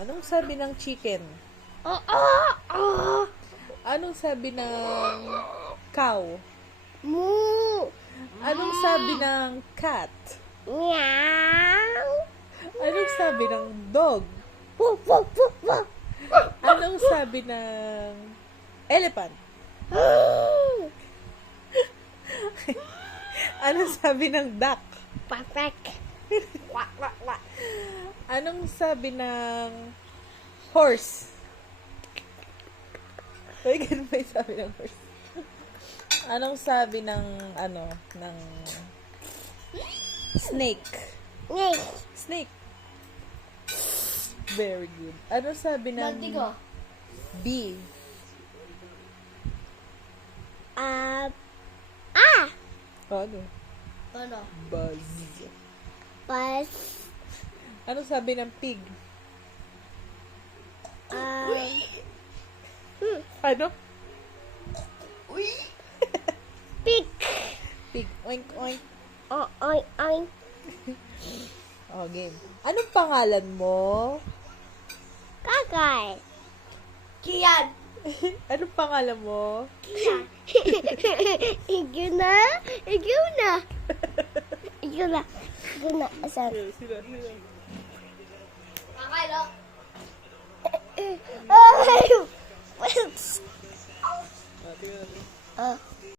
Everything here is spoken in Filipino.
Anong sabi ng chicken? Anong sabi ng cow? Moo. Anong sabi ng cat? Meow. Anong sabi ng dog? Woof, woof, woof, woof. Anong sabi ng elephant? Anong sabi ng duck? Perfect. Wak, wak, wak. Anong sabi ng horse? Ay, ganun ba yung sabi ng horse? Anong sabi ng, ng snake? Snake. Snake. Very good. Anong sabi ng Mantigo. bee? Ano? Ano? Buzz. Bus. Anong sabi ng pig? Ano? Pig. Pig. Oink, oink. Oy, oy. Oh, game. Anong pangalan mo? Kakay. Kian. Anong pangalan mo? Kian. Ikaw na. Ikaw na. Ikaw na. Ikaw na. Asan? Sila. Kakay, no? Ay! Tingnan natin. Ah.